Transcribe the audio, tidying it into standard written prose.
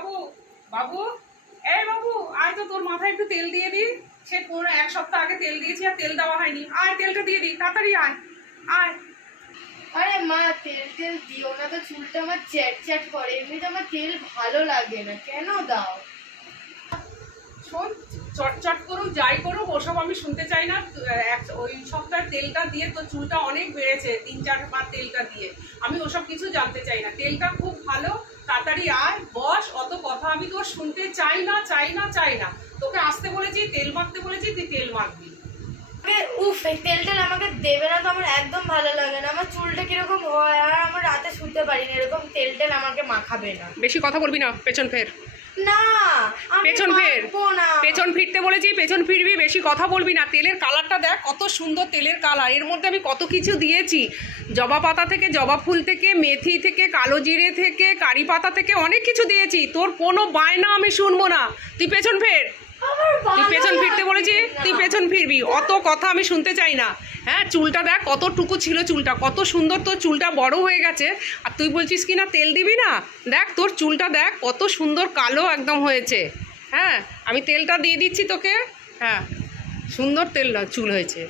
বাবু বাবু এই বাবু আয় তো, তোর মাথায় একটু তেল দিয়ে দি। সে পুরো এক সপ্তাহ আগে তেল দিয়েছি আর তেল দেওয়া হয়নি। আয় তেলটা দিয়ে দি, তাড়াতাড়ি আয় আয়। আরে মা, তেল তেল দিও না তো, চুলটা আমার চ্যাট চ্যাট করে। এমনিতে আমার তেল ভালো লাগে না, কেন দাও? শোন, চটচট করুক যাই করুক ওসব আমি শুনতে চাই না। ওই সপ্তাহের তেলটা দিয়ে তোর চুলটা অনেক বেড়েছে, 3-4 বার তেলটা দিয়ে। আমি ওসব কিছু জানতে চাই না। তেলটা খুব ভালো, তাড়াতাড়ি আয় বস। অত কথা আমি তোর শুনতে চাই না চাই না চাই না। তোকে আসতে বলেছি, তেল মাখতে বলেছি, তুই তেল মাখবি। উফ, এই তেল টেল আমাকে দেবে না তো, আমার একদম ভালো লাগে না। আমার চুলটা কিরকম হয়, আর আমার রাতে শুতে পারি না, এরকম তেল টেল আমাকে মাখাবে না। বেশি কথা বলবি না, পেছন ফের। না, আমি পেছন ফের, মাখবো না। পেছন ফিরতে বলেছি, পেছন ফিরবি। বেশি কথা বলবি না। তেলের কালারটা দেখ, কত সুন্দর তেলের কালার। এর মধ্যে আমি কত কিছু দিয়েছি, জবা পাতা থেকে, জবা ফুল থেকে, মেথি থেকে, কালো জিরে থেকে, কারি পাতা থেকে, অনেক কিছু দিয়েছি। তোর কোনো বায়না আমি শুনবো না। তুই পেছন ফের। তুই পেছন ফিরতে বলেছি, তুই পেছন ফিরবি। অত কথা আমি শুনতে চাই না। হ্যাঁ, চুলটা দেখ কতটুকু ছিল, চুলটা কত সুন্দর। তোর চুলটা বড় হয়ে গেছে আর তুই বলছিস কি না তেল দিবি না। দেখ তোর চুলটা দেখ কত সুন্দর কালো একদম হয়েছে। হ্যাঁ, আমি তেলটা দিয়ে দিচ্ছি তোকে। হ্যাঁ, সুন্দর তেল চুল হয়েছে।